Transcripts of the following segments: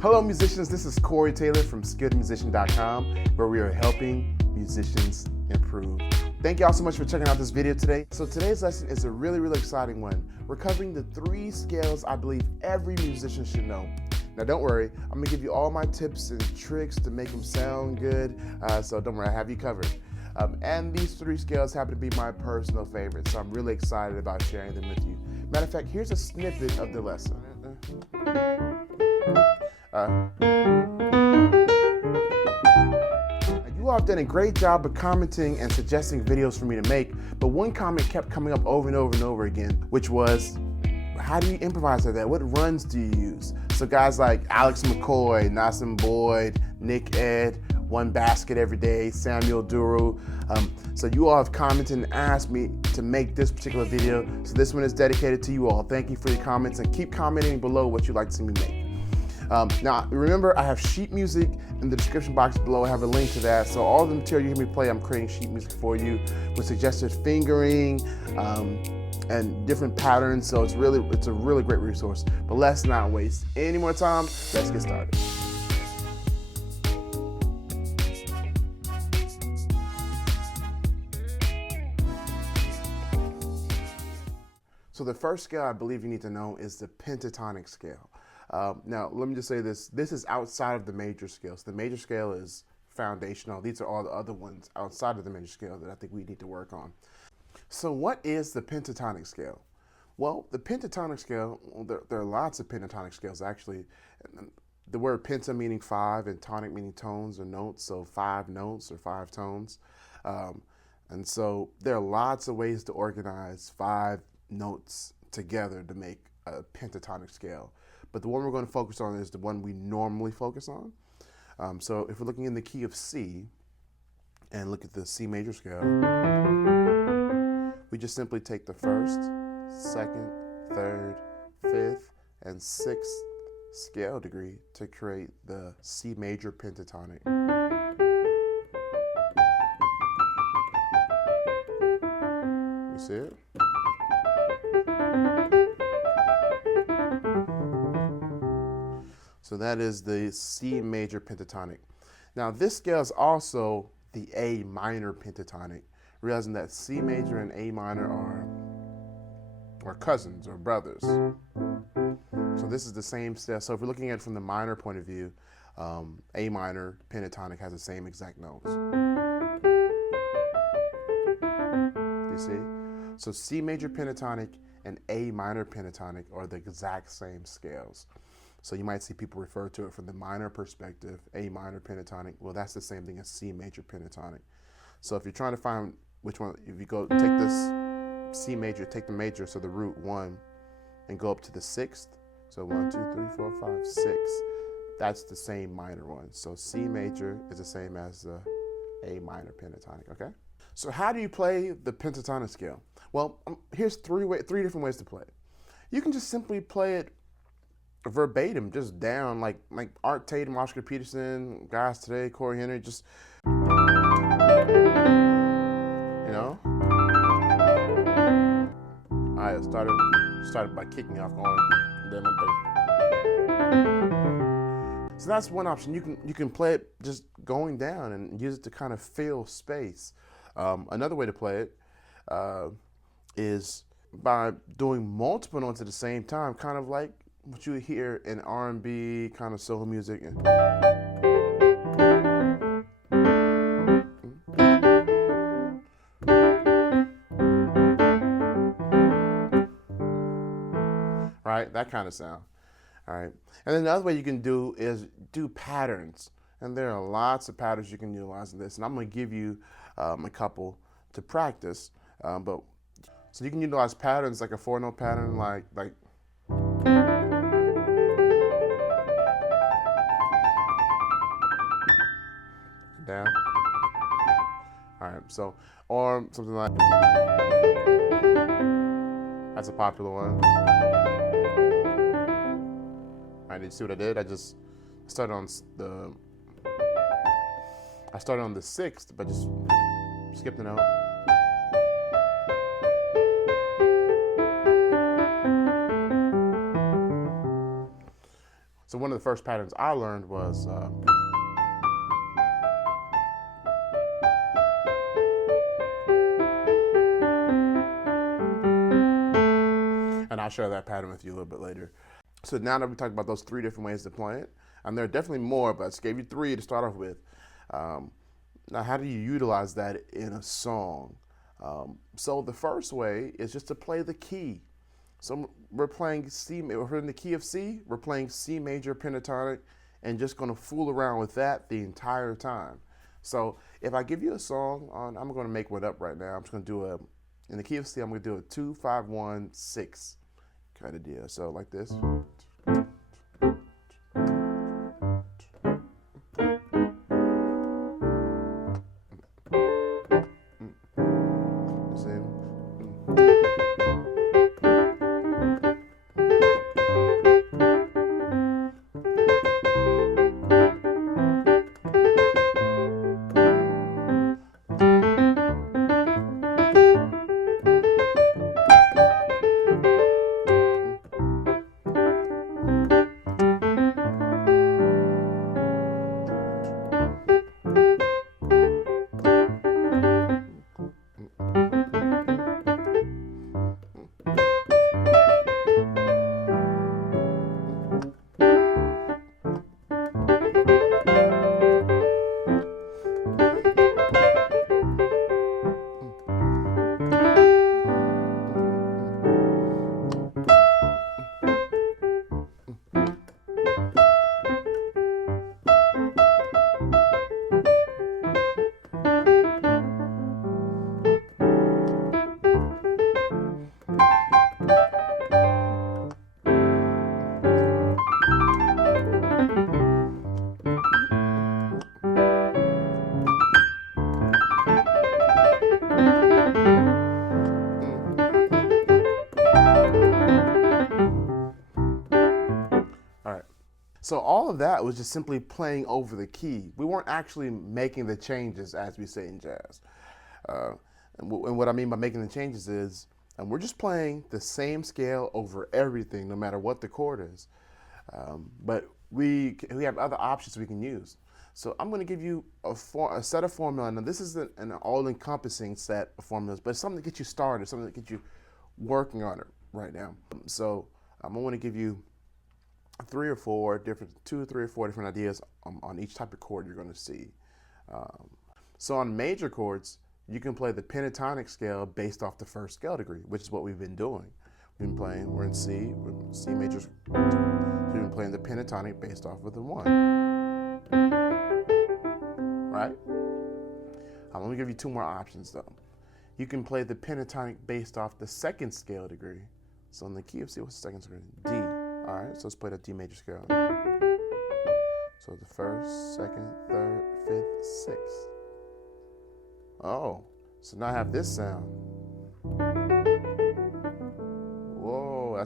Hello musicians, this is Corey Taylor from SkilledMusician.com, where we are helping musicians improve. Thank y'all so much for checking out this video today. So today's lesson is a really exciting one. We're covering the 3 scales I believe every musician should know. Now don't worry, I'm gonna give you all my tips and tricks to make them sound good, so don't worry, I have you covered. And these 3 scales happen to be my personal favorites, so I'm really excited about sharing them with you. Matter of fact, here's a snippet of the lesson. You all have done a great job of commenting and suggesting videos for me to make, but one comment kept coming up over and over again, which was, how do you improvise like that? What runs do you use? So guys like Alex McCoy, Nassim Boyd, Nick Ed, One Basket Every Day, Samuel Duru. So you all have commented and asked me to make this particular video. So this one is dedicated to you all. Thank you for your comments and keep commenting below what you'd like to see me make. Now remember, I have sheet music in the description box below. I have a link to that. So all the material you hear me play, I'm creating sheet music for you with suggested fingering and different patterns. So it's a really great resource. But let's not waste any more time. Let's get started. So the first scale I believe you need to know is the pentatonic scale. Now, let me just say this. This is outside of the major scales. The major scale is foundational. These are all the other ones outside of the major scale that I think we need to work on. So what is the pentatonic scale? Well, the pentatonic scale, there are lots of pentatonic scales actually. The word penta meaning 5 and tonic meaning tones or notes, so 5 notes or 5 tones. And so there are lots of ways to organize 5 notes together to make a pentatonic scale. But the one we're going to focus on is the one we normally focus on. So if we're looking in the key of C and look at the C major scale, we just simply take the 1st, 2nd, 3rd, 5th, and 6th scale degree to create the C major pentatonic. You see it? So that is the C major pentatonic. Now this scale is also the A minor pentatonic, realizing that C major and A minor are cousins or brothers. So this is the same scale. So if we're looking at it from the minor point of view, A minor pentatonic has the same exact notes. You see? So C major pentatonic and A minor pentatonic are the exact same scales. So you might see people refer to it from the minor perspective, A minor pentatonic. Well, that's the same thing as C major pentatonic. So if you're trying to find which one, if you go take this C major, take the major, so the root 1, and go up to the 6th. So 1, 2, 3, 4, 5, 6. That's the same minor one. So C major is the same as the A minor pentatonic, okay? So how do you play the pentatonic scale? Well, here's 3 different ways to play it. You can just simply play it verbatim, just down, like Art Tatum, Oscar Peterson, guys today, Corey Henry, just, you know. I started by kicking off on, then so that's one option. You can play it just going down and use it to kind of fill space. Another way to play it is by doing multiple notes at the same time, kind of like what you hear in R&B, kind of soul music. Right, that kind of sound. All right, and then another way you can do is do patterns. And there are lots of patterns you can utilize in this, and I'm going to give you a couple to practice. So you can utilize patterns like a 4-note pattern, like down. All right, so, or something like, that's a popular one. All right, did you see what I did? I just started on the 6th, but just skipped the note. So So one of the first patterns I learned was and I'll share that pattern with you a little bit later. So now that we talked about those 3 different ways to play it, and there are definitely more, but I just gave you 3 to start off with. Now, how do you utilize that in a song? So the first way is just to play the key. So we're playing C, we're in the key of C, we're playing C major pentatonic, and just gonna fool around with that the entire time. So if I give you a song I'm gonna make one up right now. I'm just gonna do in the key of C, I'm gonna do a 2, 5, 1, 6 kind of deal. So like this. So all of that was just simply playing over the key. We weren't actually making the changes, as we say in jazz. And what I mean by making the changes is, and we're just playing the same scale over everything, no matter what the chord is. But we have other options we can use. So I'm going to give you a set of formula. Now this is an all-encompassing set of formulas, but it's something to get you started, something to get you working on it right now. So I'm going to give you 2 or 3 or 4 different ideas on each type of chord you're going to see. So on major chords, you can play the pentatonic scale based off the first scale degree, which is what we've been doing. We've been playing, we're in C, we're in C major. So we've been playing the pentatonic based off of the 1. Right? I'm going to give you 2 more options though. You can play the pentatonic based off the second scale degree. So in the key of C, what's the second scale? D. All right, so let's play the D major scale. So the 1st, 2nd, 3rd, 5th, 6th. Oh, so now I have this sound. Whoa,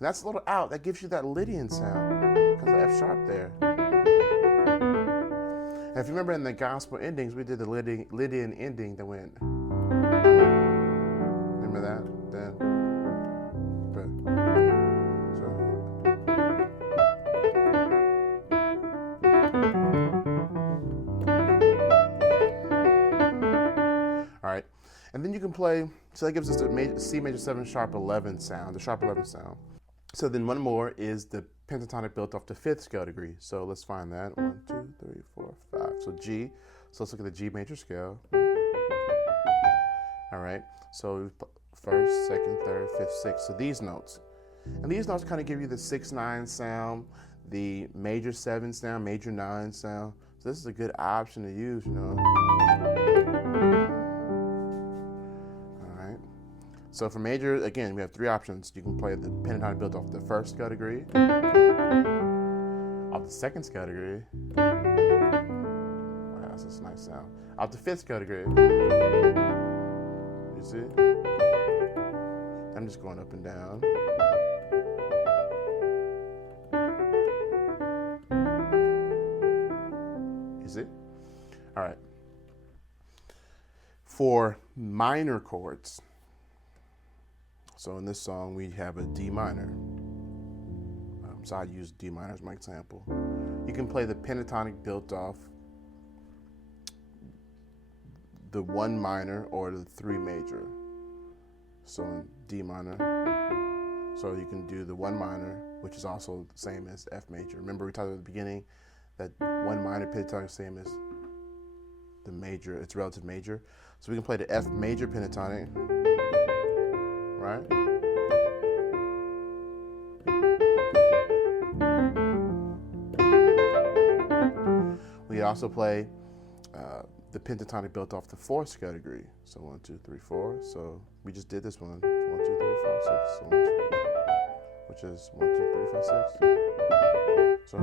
that's a little out. That gives you that Lydian sound because of F sharp there. And if you remember in the gospel endings, we did the Lydian ending that went. Remember that? Then. And then you can play, so that gives us the C major 7 sharp 11 sound, the sharp 11 sound. So then one more is the pentatonic built off the 5th scale degree. So let's find that. 1, 2, 3, 4, 5. So G. So let's look at the G major scale. All right. So 1st, 2nd, 3rd, 5th, 6th. So these notes. And these notes kind of give you the 6-9 sound, the major 7 sound, major 9 sound. So this is a good option to use, you know. So for major, again, we have 3 options. You can play the pentatonic built off the 1st scale degree, off the 2nd scale degree. Wow, that's a nice sound. Off the 5th scale degree. You see? I'm just going up and down. You see? All right. For minor chords, so in this song, we have a D minor. So I use D minor as my example. You can play the pentatonic built off the 1 minor or the 3 major. So in D minor. So you can do the 1 minor, which is also the same as F major. Remember we talked at the beginning that 1 minor pentatonic is the same as the major, its relative major. So we can play the F major pentatonic, right? We can also play the pentatonic built off the 4th scale degree. So 1, 2, 3, 4. So we just did this one. 1, 2, 3, 4, 6. So 1, 2, which is 1, 2, 3, 5, 6. So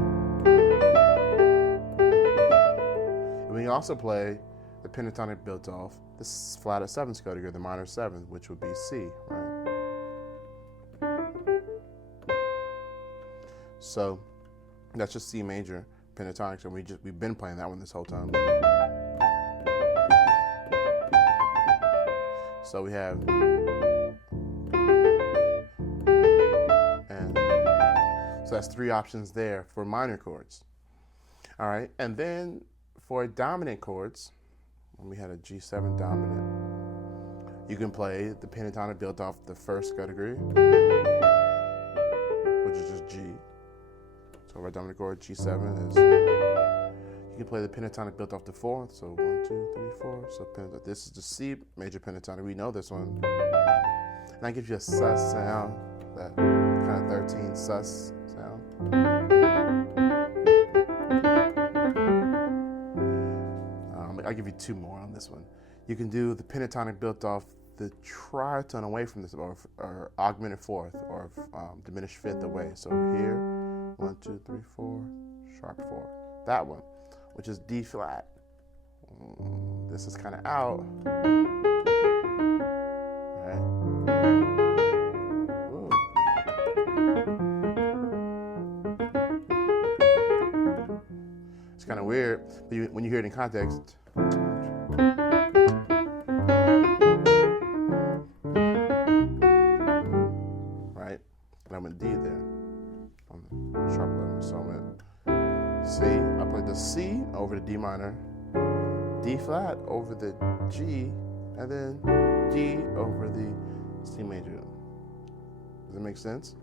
we can also play the pentatonic built off the flat 7th scale degree, the minor 7th, which would be C, right? So that's just C major pentatonics, and we've been playing that one this whole time. So we have, and so that's 3 options there for minor chords. All right, and then for dominant chords, when we had a G7 dominant, you can play the pentatonic built off the 1st scale degree, which is just G. So our dominant chord, G7 is, you can play the pentatonic built off the 4th, so 1, 2, 3, 4. So this is the C major pentatonic, we know this one. And that gives you a sus sound, that kind of 13 sus sound. I'll give you 2 more on this one. You can do the pentatonic built off the tritone away from this, or augmented 4th, or diminished 5th away. So here, 1, 2, 3, 4, sharp 4. That one, which is D flat. This is kind of out. Right? Ooh. It's kind of weird, but when you hear it in context. Right? And I went D there on the sharp 11. So I went C. I played the C over the D minor, D flat over the G, and then D over the C major. Does that make sense?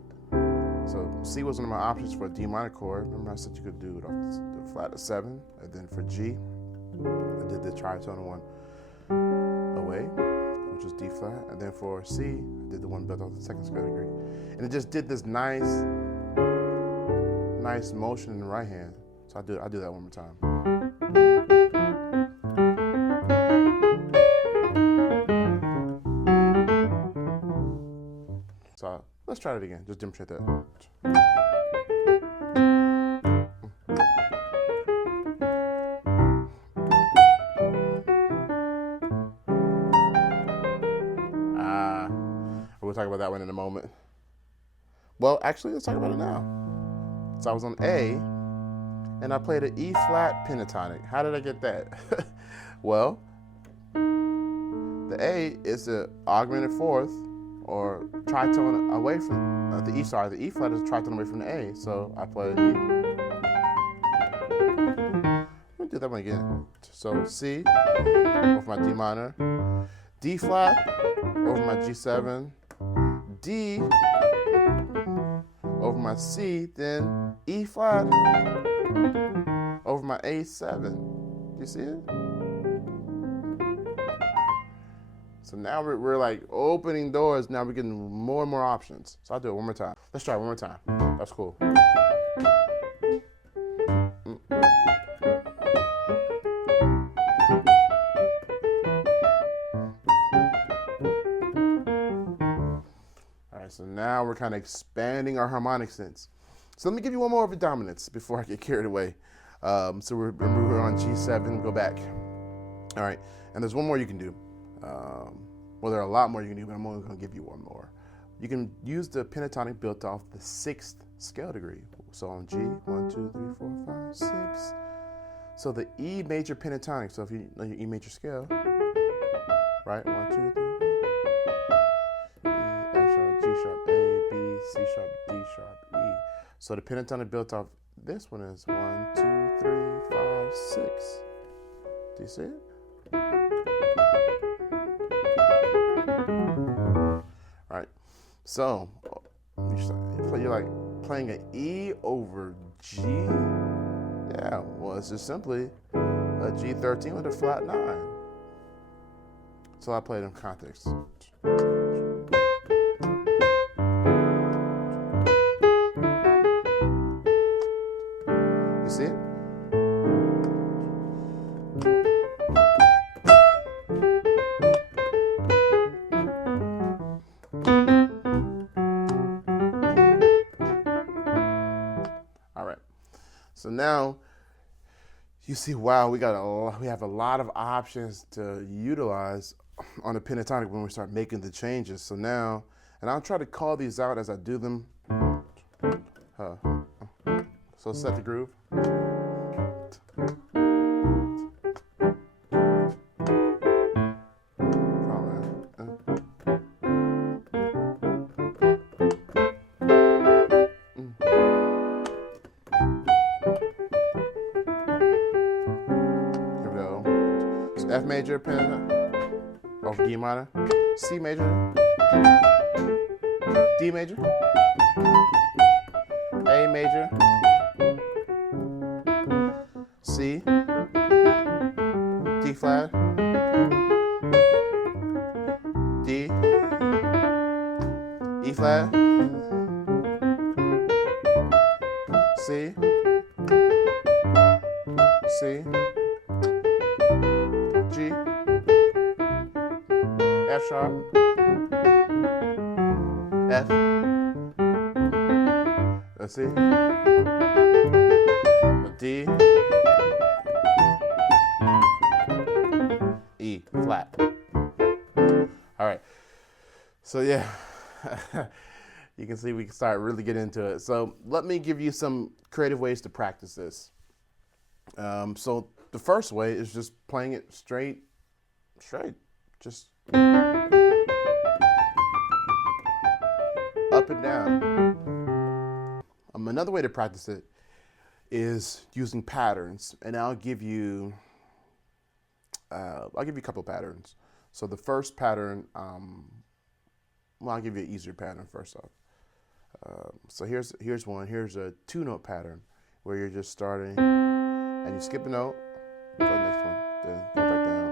So C was one of my options for a D minor chord. Remember I said you could do it off the flat of 7, and then for G, I did the tritone one away, which was D flat, and then for C, I did the one built off the 2nd scale degree, and it just did this nice motion in the right hand. So I'll do that one more time. So let's try it again. Just demonstrate that. We'll talk about that one in a moment. Well, actually, let's talk about it now. So I was on A, and I played an E flat pentatonic. How did I get that? Well, the A is the augmented 4th, or tritone away from the E. Sorry, the E flat is a tritone away from the A. So I played E. Let me do that one again. So C over my D minor, D flat over my G7, D over my C, then E flat over my A7. You see it? So now we're like opening doors. Now we're getting more and more options. So I'll do it one more time. Let's try it one more time. That's cool. All right, so now we're kind of expanding our harmonic sense. So let me give you one more of the dominants before I get carried away. So we're on G7, go back. All right, and there's one more you can do. Well, there are a lot more you can do, but I'm only going to give you one more. You can use the pentatonic built off the 6th scale degree. So on G, 1, 2, 3, 4, 5, 6. So the E major pentatonic, so if you know your E major scale, right? 1, 2, 3, 4. E, F sharp, G sharp, A, B, C sharp, D sharp, E. So the pentatonic built off this one is 1, 2, 3, 5, 6. Do you see it? All right. So you're like playing an E over G. Yeah. Well, it's just simply a G13 with a flat 9. So I played in context. You see it? All right. So now you see, wow, we have a lot of options to utilize on the pentatonic when we start making the changes. So now, and I'll try to call these out as I do them. So set the groove. F major, off D minor, C major, D major, A major, C, D flat, D, E flat, C, C, G, F sharp, F, let's see, D, E flat. All right, so yeah, you can see we can start really getting into it. So let me give you some creative ways to practice this. So the first way is just playing it straight, just up and down. Another way to practice it is using patterns, and I'll give you a couple patterns. So the first pattern, I'll give you an easier pattern first off. So here's one. Here's a 2-note pattern where you're just starting and you skip a note, go to the next one, then go back down.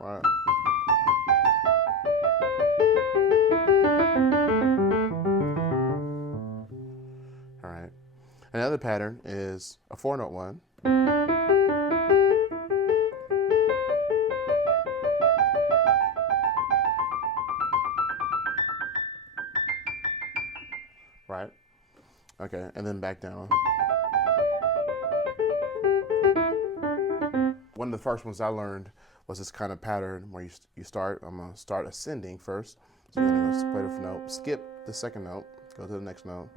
Right. All right. Another pattern is a 4-note one. Right? Okay, and then back down. One of the first ones I learned was this kind of pattern where you start, I'm going to start ascending first. So you're going to play the note, skip the second note, go to the next note.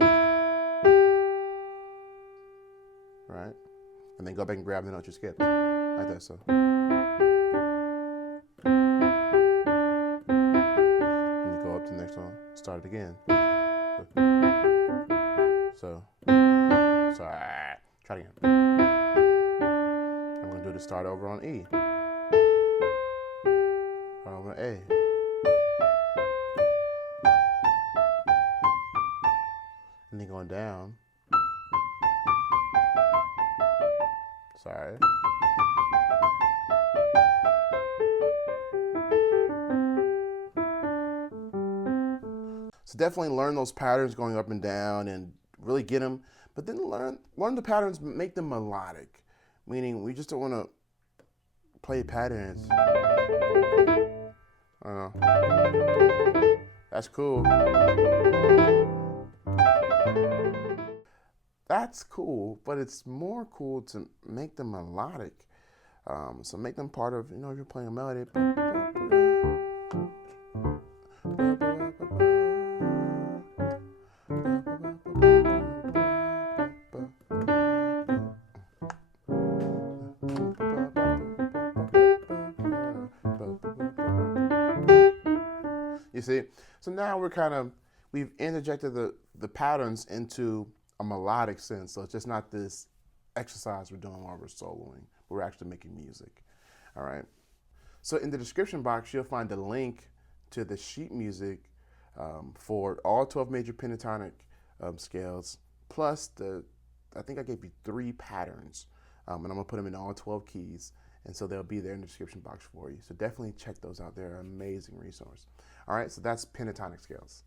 Right? And then go back and grab the note you skipped. Like that, so. And you go up to the next one, start it again. So try it again. I'm going to do the start over on E. Start over on A. And then going down. Sorry. So definitely learn those patterns going up and down and really get them, but then learn the patterns, make them melodic. Meaning we just don't want to play patterns. I don't know. That's cool. That's cool, but it's more cool to make them melodic. So make them part of, if you're playing a melody. see? So now we've interjected the patterns into a melodic sense. So it's just not this exercise we're doing while we're soloing. We're actually making music. All right. So in the description box, you'll find a link to the sheet music for all 12 major pentatonic scales, plus I think I gave you 3 patterns, and I'm gonna put them in all 12 keys, and so they'll be there in the description box for you. So definitely check those out. They're an amazing resource. All right, so that's pentatonic scales.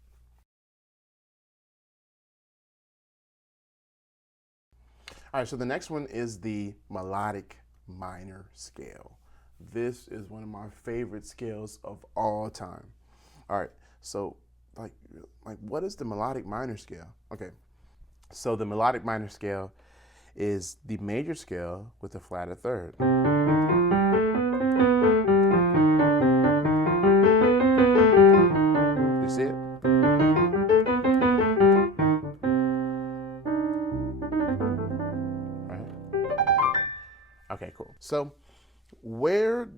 All right, so the next one is the melodic minor scale. This is one of my favorite scales of all time. All right, so like what is the melodic minor scale? Okay, so the melodic minor scale is the major scale with a flatted third. You see it? Okay, cool. So where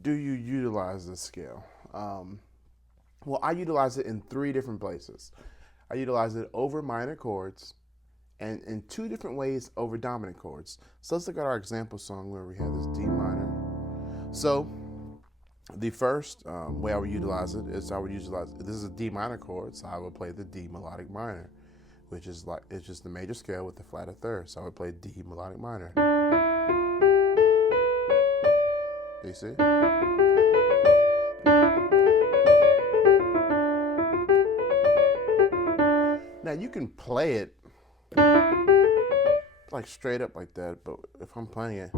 do you utilize this scale? Well, I utilize it in 3 different places. I utilize it over minor chords and in 2 different ways over dominant chords. So let's look at our example song where we have this D minor. So the first way I would utilize it is this is a D minor chord, so I would play the D melodic minor, which is it's just the major scale with the flatted third. So I would play D melodic minor. You see? Now you can play it like straight up like that, but if I'm playing it,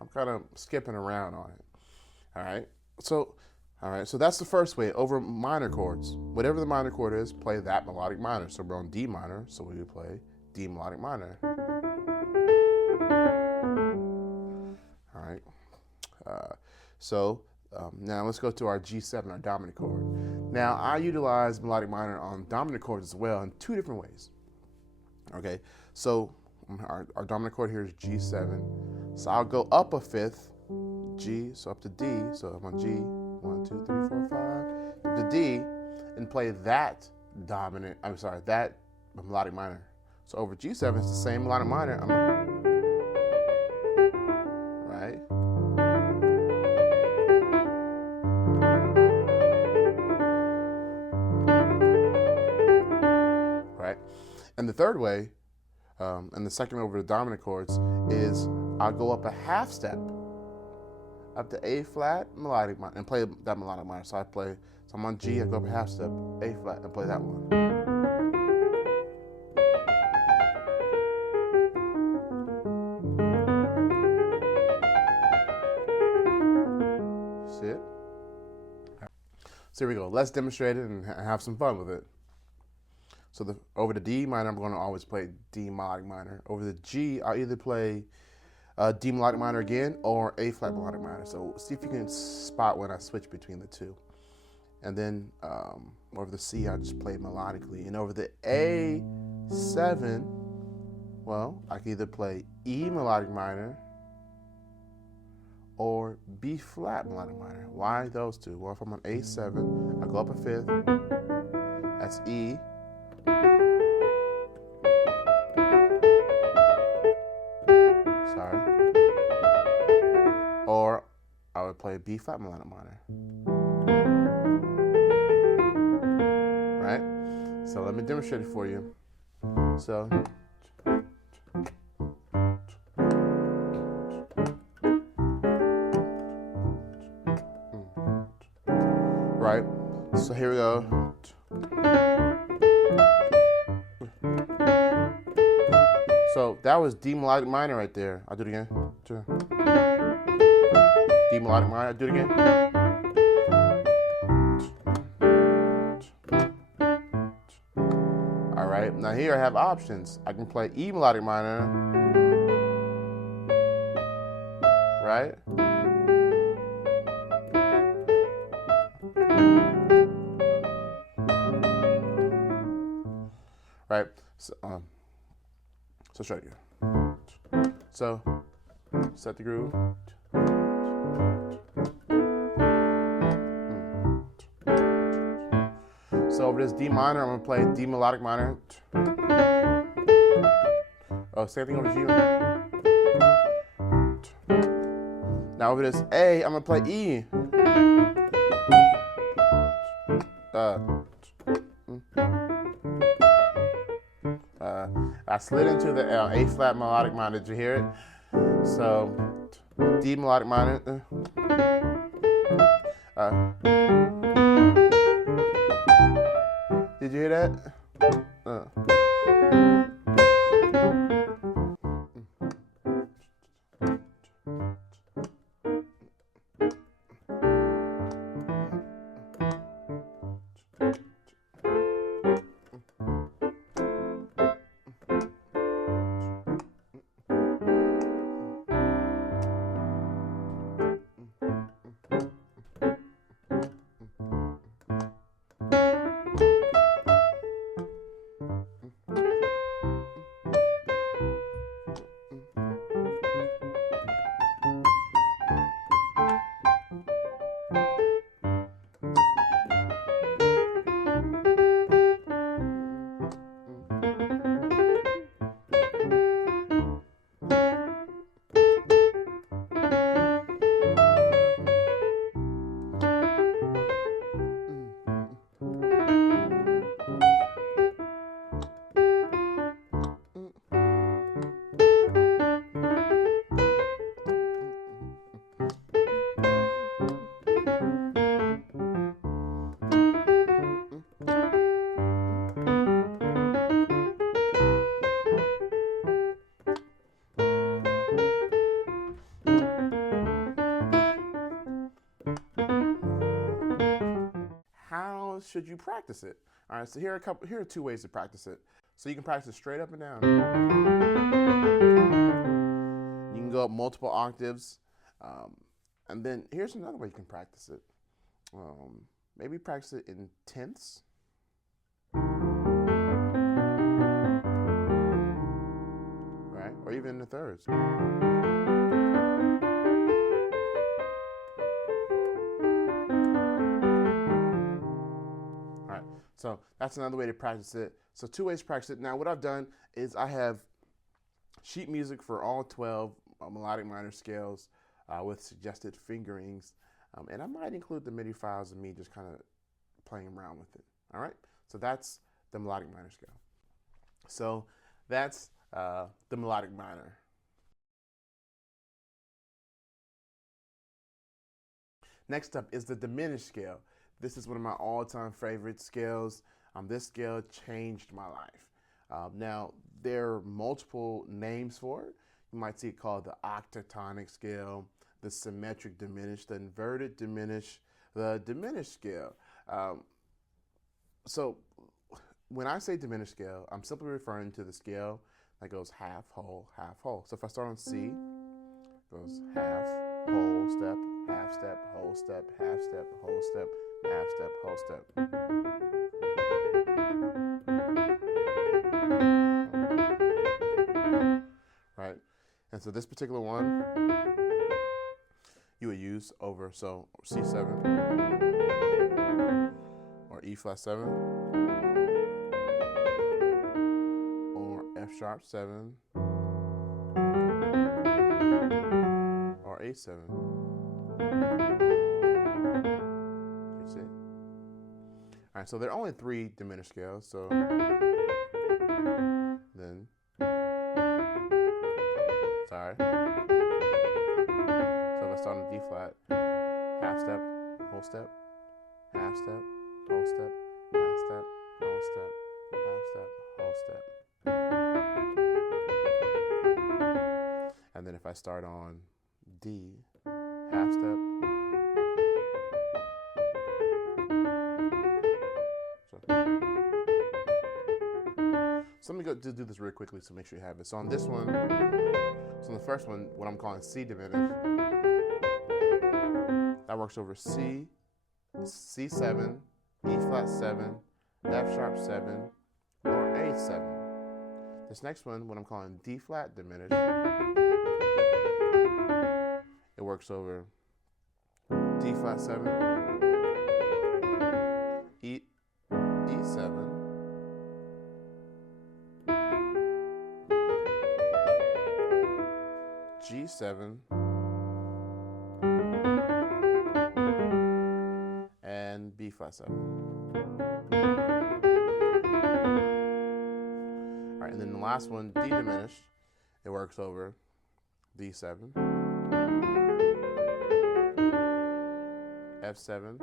I'm kind of skipping around on it. All right, so that's the first way, over minor chords. Whatever the minor chord is, play that melodic minor. So we're on D minor, so we would play D melodic minor. All right. Now let's go to our G7, our dominant chord. Now I utilize melodic minor on dominant chords as well in 2 different ways. Okay, so our dominant chord here is G7. So I'll go up a 5th, G, so up to D. So I'm on G, 1, 2, 3, 4, 5, up to D, and play that that melodic minor. So over G7, it's the same melodic minor. Right? Right? And the third way, and the second over the dominant chords, is I'll go up a half step, up to A flat melodic minor, and play that melodic minor. So I'm on G, I go up a half step, A flat, and play that one. See it? So here we go. Let's demonstrate it and have some fun with it. So over the D minor, I'm going to always play D melodic minor. Over the G, I'll either play D melodic minor again or A flat melodic minor. So see if you can spot when I switch between the 2. And then over the C, I just play melodically. And over the A7, well, I can either play E melodic minor or B flat melodic minor. Why those 2? Well, if I'm on A7, I go up a 5th. That's E. Sorry. Or I would play B flat melodic minor. Right? So let me demonstrate it for you. So right. So here we go. So that was D melodic minor right there. I'll do it again. D melodic minor. I'll do it again. All right. Now here I have options. I can play E melodic minor. Right? Right. So let's try it again. So set the groove. So over this D minor, I'm going to play D melodic minor. Oh, same thing over G. Now over this A, I'm going to play E. I slid into the A flat melodic minor. Did you hear it? So D melodic minor. Did you hear that? Should you practice it? All right, so here are two ways to practice it. So you can practice it straight up and down. You can go up multiple octaves. And then here's another way you can practice it. Maybe practice it in tenths. Right? Or even in the thirds. So that's another way to practice it. So two ways to practice it. Now what I've done is I have sheet music for all 12 melodic minor scales with suggested fingerings. And I might include the MIDI files of me just kind of playing around with it. All right? So that's the melodic minor scale. So that's the melodic minor. Next up is the diminished scale. This is one of my all-time favorite scales. This scale changed my life. Now, there are multiple names for it. You might see it called the octatonic scale, the symmetric diminished, the inverted diminished, the diminished scale. So when I say diminished scale, I'm simply referring to the scale that goes half, whole, half, whole. So if I start on C, it goes half, whole step, half step, whole step, half step, whole step, half step, whole step. Right? And so this particular one, you would use over, so C7 or E flat 7 or F sharp 7 or A7. You see? All right, so there are only 3 diminished scales, so then, sorry. So let's start on D flat, half step, whole step, half step, whole step, half step, whole step, half step, whole step. And then if I start on D, half step, so let me go do this really quickly so make sure you have it. So on this one, so on the first one, what I'm calling C diminished, that works over C, C7, E flat 7, F sharp 7, or A7. This next one, what I'm calling D flat diminished, it works over D flat 7, E7, G7, and B flat 7. All right, and then the last one, D diminished, it works over D7, F7,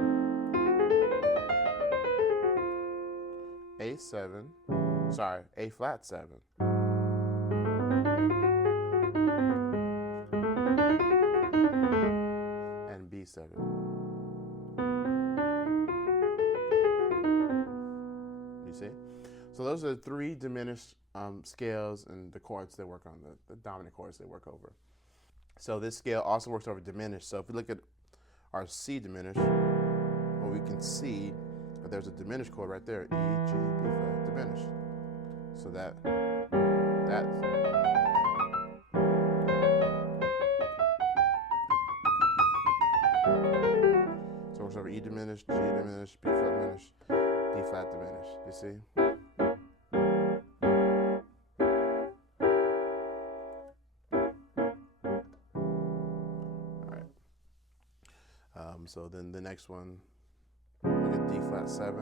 A7, sorry, A flat 7, and B7. You see? So those are the three diminished scales and the chords they work on, the dominant chords they work over. So this scale also works over diminished. So if we look at our C diminished, well, we can see that there's a diminished chord right there, E, G, B flat, diminished. So that's so it works over E diminished, G diminished, B flat diminished, D flat diminished. You see? So then the next one, look at D flat 7.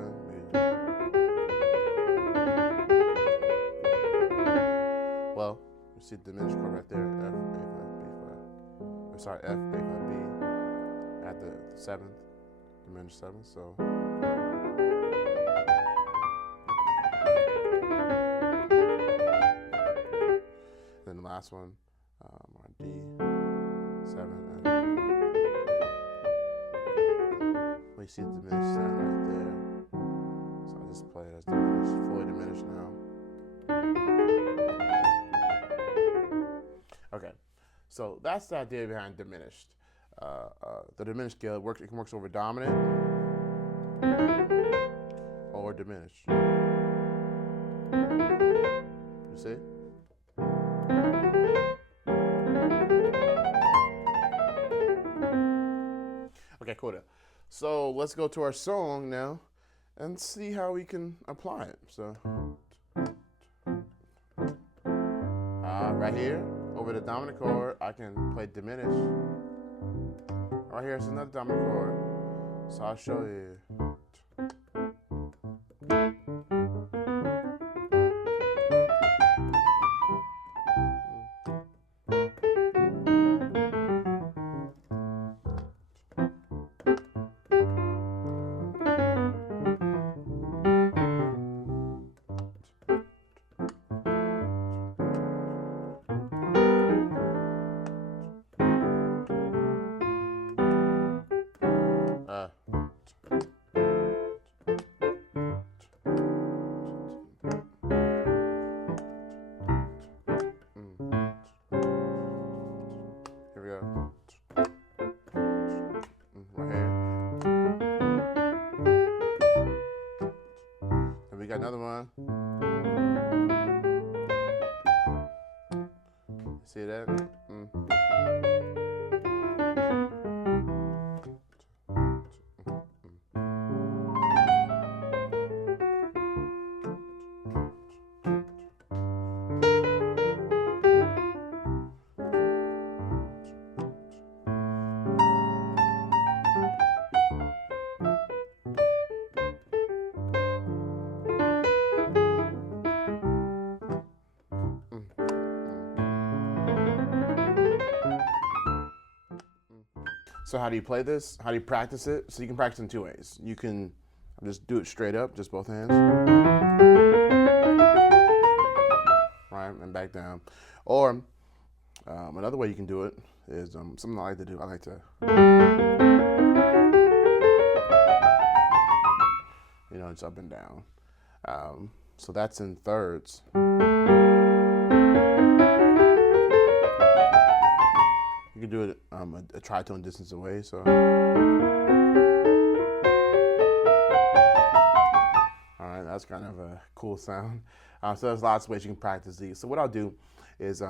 Well, you see the diminished chord right there, F, A flat, B flat. Or sorry, F, A flat, B at the 7th, diminished 7th. So then the last one, our D7 and you see the diminished sound right there. So I'll just play it as diminished, fully diminished now. Okay, so that's the idea behind diminished. The diminished scale works over dominant or diminished. You see? Okay, cool. So let's go to our song now and see how we can apply it. So right here, over the dominant chord, I can play diminished. Right here, it's another dominant chord. So I'll show you. We got another one. See that? So how do you play this? How do you practice it? So you can practice in two ways. You can just do it straight up, just both hands. Right, and back down. Or another way you can do it is something I like to do. I like to, it's up and down. So that's in thirds. You can do it a tritone distance away. So, all right, that's kind of a cool sound. So there's lots of ways you can practice these. So what I'll do is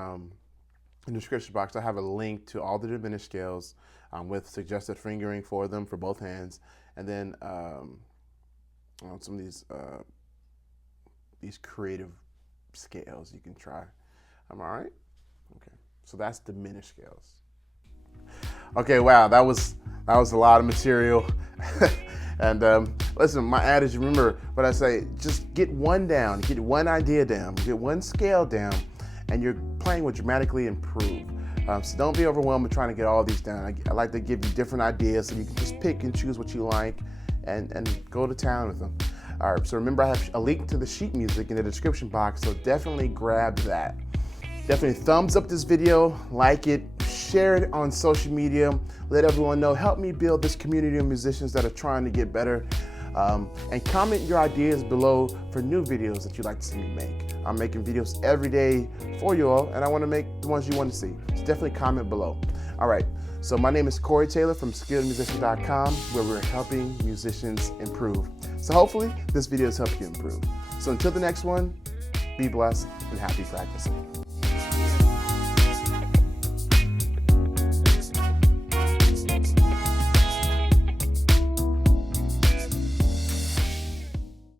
in the description box, I have a link to all the diminished scales with suggested fingering for them for both hands, and then some of these creative scales you can try. Am I right? Okay, so that's diminished scales. Okay, wow, that was a lot of material. And listen, my adage, remember what I say, just get one down, get one idea down, get one scale down, and your playing will dramatically improve. So don't be overwhelmed with trying to get all these down. I like to give you different ideas so you can just pick and choose what you like and go to town with them. All right, so remember I have a link to the sheet music in the description box, so definitely grab that. Definitely thumbs up this video, like it, share it on social media, let everyone know, help me build this community of musicians that are trying to get better. And comment your ideas below for new videos that you'd like to see me make. I'm making videos every day for you all, and I want to make the ones you want to see. So definitely comment below. All right, so my name is Corey Taylor from SkilledMusician.com, where we're helping musicians improve. So hopefully this video has helped you improve. So until the next one, be blessed and happy practicing.